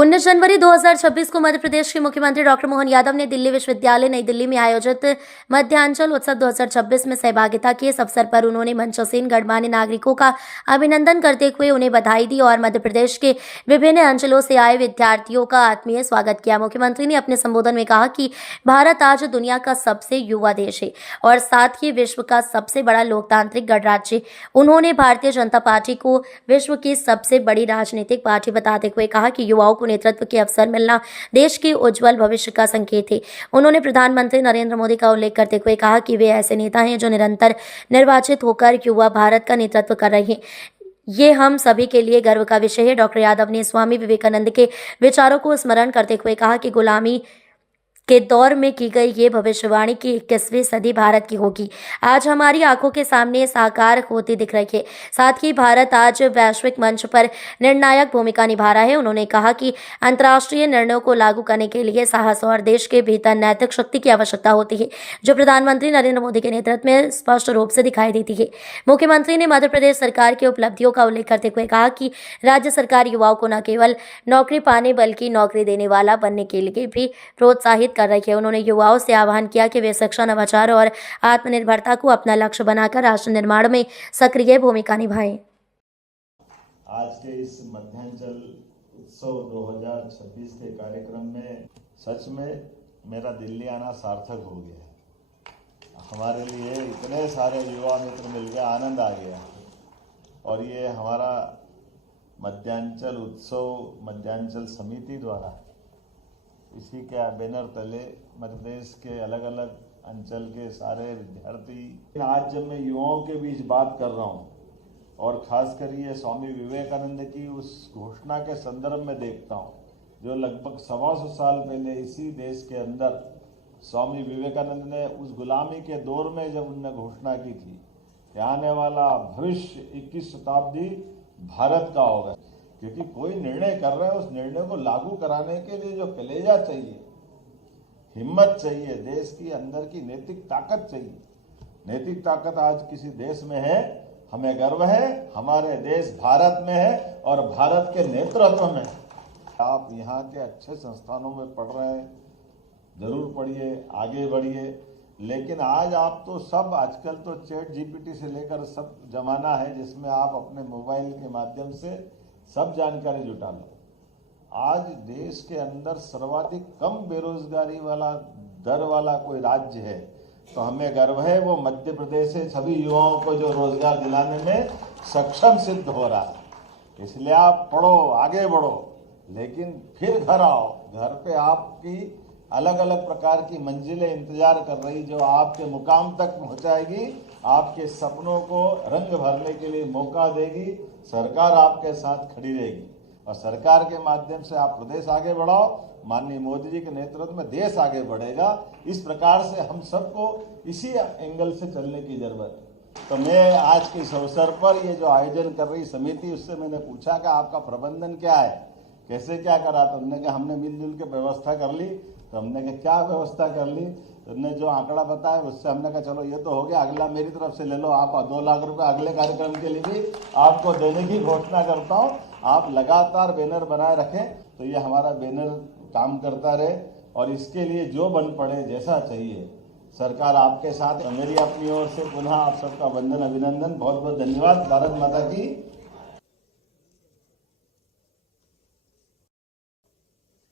19 जनवरी 2026 को मध्य प्रदेश के मुख्यमंत्री डॉक्टर मोहन यादव ने दिल्ली विश्वविद्यालय नई दिल्ली में आयोजित मध्यांचल उत्सव 2026 में सहभागिता की। इस अवसर पर उन्होंने मंचसीन गणमान्य नागरिकों का अभिनंदन करते हुए उन्हें बधाई दी और मध्य प्रदेश के विभिन्न अंचलों से आए विद्यार्थियों का आत्मीय स्वागत किया। मुख्यमंत्री ने अपने संबोधन में कहा कि भारत आज दुनिया का सबसे युवा देश है और साथ ही विश्व का सबसे बड़ा लोकतांत्रिक गणराज्य। उन्होंने भारतीय जनता पार्टी को विश्व की सबसे बड़ी राजनीतिक पार्टी बताते हुए कहा कि युवाओं को नेतृत्व के अवसर मिलना देश के उज्जवल भविष्य का संकेत है। उन्होंने प्रधानमंत्री नरेंद्र मोदी का उल्लेख करते हुए कहा कि वे ऐसे नेता हैं जो निरंतर निर्वाचित होकर युवा भारत का नेतृत्व कर रहे हैं। ये हम सभी के लिए गर्व का विषय है। डॉक्टर यादव ने स्वामी विवेकानंद के विचारों को स्मरण करते हुए कहा कि गुलामी के दौर में की गई ये भविष्यवाणी की 21वीं सदी भारत की होगी, आज हमारी आंखों के सामने साकार होती दिख रही है। साथ ही भारत आज वैश्विक मंच पर निर्णायक भूमिका निभा रहा है। उन्होंने कहा कि अंतर्राष्ट्रीय निर्णयों को लागू करने के लिए साहस और देश के भीतर नैतिक शक्ति की आवश्यकता होती है, जो प्रधानमंत्री नरेंद्र मोदी के नेतृत्व में स्पष्ट रूप से दिखाई देती है। मुख्यमंत्री ने मध्य प्रदेश सरकार की उपलब्धियों का उल्लेख करते हुए कहा कि राज्य सरकार युवाओं को न केवल नौकरी पाने बल्कि नौकरी देने वाला बनने के लिए भी प्रोत्साहित कर रही है। उन्होंने युवाओं से आह्वान किया कि वे शिक्षा, नवाचार और आत्मनिर्भरता को अपना लक्ष्य बनाकर राष्ट्र निर्माण में सक्रिय भूमिका निभाएं। आज के इस मध्यांचल उत्सव 2026 के कार्यक्रम में सच में मेरा दिल्ली आना सार्थक हो गया। हमारे लिए इतने सारे युवा मित्र मिल गए, आनंद आ गया। और ये हमारा मध्यांचल उत्सव मध्यांचल समिति द्वारा इसी के बैनर तले मध्य प्रदेश के अलग अलग अंचल के सारे विद्यार्थी, आज जब मैं युवाओं के बीच बात कर रहा हूँ और खासकर ये स्वामी विवेकानंद की उस घोषणा के संदर्भ में देखता हूँ, जो लगभग 125 साल पहले इसी देश के अंदर स्वामी विवेकानंद ने उस गुलामी के दौर में जब उन्होंने घोषणा की थी कि आने वाला भविष्य 21 शताब्दी भारत का होगा, क्योंकि कोई निर्णय कर रहा है उस निर्णय को लागू कराने के लिए जो कलेजा चाहिए, हिम्मत चाहिए, देश की अंदर की नैतिक ताकत चाहिए। नैतिक ताकत आज किसी देश में है, हमें गर्व है, हमारे देश भारत में है और भारत के नेतृत्व में। आप यहाँ के अच्छे संस्थानों में पढ़ रहे हैं, जरूर पढ़िए, आगे बढ़िए, लेकिन आज आप तो सब, आजकल तो चैट जीपीटी से लेकर सब जमाना है जिसमें आप अपने मोबाइल के माध्यम से सब जानकारी जुटा लो। आज देश के अंदर सर्वाधिक कम बेरोजगारी वाला दर वाला कोई राज्य है तो हमें गर्व है, वो मध्य प्रदेश से सभी युवाओं को जो रोजगार दिलाने में सक्षम सिद्ध हो रहा है। इसलिए आप पढ़ो, आगे बढ़ो, लेकिन फिर घर आओ। घर पे आपकी अलग अलग प्रकार की मंजिलें इंतजार कर रही, जो आपके मुकाम तक पहुंचाएगी, आपके सपनों को रंग भरने के लिए मौका देगी। सरकार आपके साथ खड़ी रहेगी और सरकार के माध्यम से आप प्रदेश आगे बढ़ाओ। माननीय मोदी जी के नेतृत्व में देश आगे बढ़ेगा। इस प्रकार से हम सबको इसी एंगल से चलने की जरूरत है। तो मैं आज के इस अवसर पर ये जो आयोजन कर रही समिति, उससे मैंने पूछा कि आपका प्रबंधन क्या है, कैसे क्या करा। तो हमने कहा हमने मिलजुल के व्यवस्था कर ली। तो हमने कहा क्या व्यवस्था कर ली, तुमने जो आंकड़ा बताया उससे हमने कहा चलो ये तो हो गया, अगला मेरी तरफ से ले लो। आप 2 लाख रुपए अगले कार्यक्रम के लिए भी आपको देने की घोषणा करता हूँ। आप लगातार बैनर बनाए रखें तो ये हमारा बैनर काम करता रहे और इसके लिए जो बन पड़े, जैसा चाहिए, सरकार आपके साथ। मेरी अपनी ओर से पुनः आप सबका वंदन, अभिनंदन, बहुत बहुत धन्यवाद। भारत माता की